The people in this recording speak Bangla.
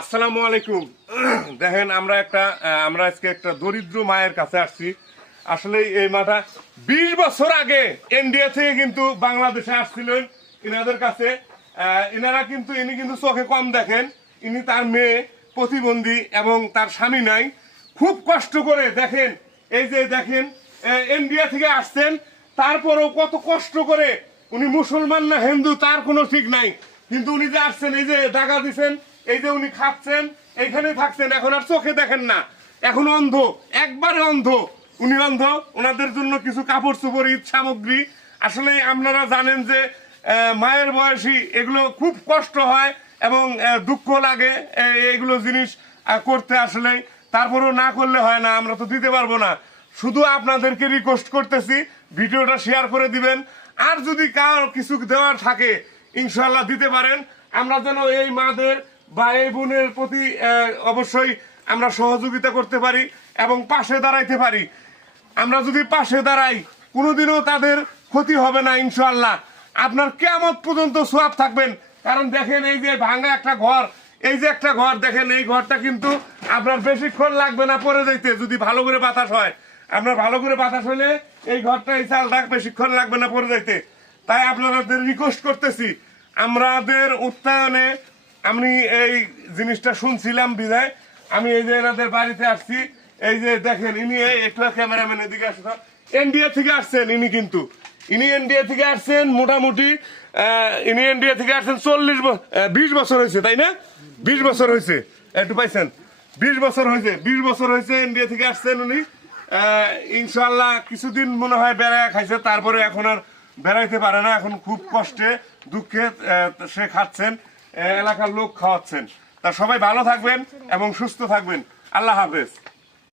আসসালামু আলাইকুম। দেখেন আমরা আজকে একটা দরিদ্র মায়ের কাছে আসছি। আসলে এই মাটা 20 বছর আগে ইন্ডিয়া থেকে কিন্তু বাংলাদেশে আসছিলেন ইনাদের কাছে। ইনি কিন্তু চোখে কম দেখেন। ইনি তার মেয়ে প্রতিবন্ধী এবং তার স্বামী নাই। খুব কষ্ট করে দেখেন, এই যে দেখেন ইন্ডিয়া থেকে আসছেন, তারপরেও কত কষ্ট করে, উনি মুসলমান না হিন্দু তার কোনো ঠিক নাই, কিন্তু উনি যে আসছেন, এই যে টাকা দিচ্ছেন, এই যে উনি খাচ্ছেন, এইখানে থাকছেন, এখন আর চোখে দেখেন না, এখন অন্ধ, একবারে অন্ধ। উনি অন্ধ, ওনাদের জন্য কিছু কাপড় চোপড় ঈদ সামগ্রী। আসলে আপনারা জানেন যে মায়ের বয়সী এগুলো খুব কষ্ট হয় এবং দুঃখ লাগে এইগুলো জিনিস করতে। আসলে তারপরেও না করলে হয় না, আমরা তো দিতে পারবো না। শুধু আপনাদেরকে রিকোয়েস্ট করতেছি, ভিডিওটা শেয়ার করে দিবেন। আর যদি কার কিছু দেওয়ার থাকে ইনশাল্লাহ দিতে পারেন। আমরা যেন এই মাদের বা এই বোনের প্রতি অবশ্যই আমরা সহযোগিতা করতে পারি এবং পাশে দাঁড়াইতে পারি। আমরা যদি পাশে দাঁড়াই, কোনোদিনও তাদের ক্ষতি হবে না ইনশাল্লাহ। আপনার কিয়ামত পর্যন্ত সওয়াব থাকবেন। কারণ দেখেন, এই যে ভাঙা একটা ঘর, এই যে একটা ঘর দেখেন, এই ঘরটা কিন্তু আপনার বেশিক্ষণ লাগবে না পড়ে যাইতে, যদি ভালো করে বাতাস হয়। আপনার ভালো করে বাতাস হলে এই ঘরটা, এই চালটা বেশিক্ষণ লাগবে না পড়ে যাইতে। তাই আপনাদের রিকোয়েস্ট করতেছি, আমাদের উত্থানে আমি এই জিনিসটা শুনছিলাম বিধায় আমি এই যে এনাদের বাড়িতে আসছি। এই যে দেখেন, ইনি একটু ক্যামেরাম্যান এদিকে আসেন, ইন্ডিয়া থেকে আসছেন। ইনি ইন্ডিয়া থেকে আসছেন মোটামুটি, ইনি ইন্ডিয়া থেকে আসছেন 20 বছর হয়েছে, তাই না? 20 বছর হয়েছে, একটু পাইছেন, 20 বছর হয়েছে, 20 বছর হয়েছে ইন্ডিয়া থেকে আসছেন উনি। ইনশাল্লাহ কিছুদিন মনে হয় বেড়ায় খাইছে, তারপরে এখন আর বেড়াইতে পারে না, এখন খুব কষ্টে দুঃখে সে খাচ্ছেন, এলাকার লোক খাওয়াচ্ছেন। তা সবাই ভালো থাকবেন এবং সুস্থ থাকবেন। আল্লাহ হাফেজ।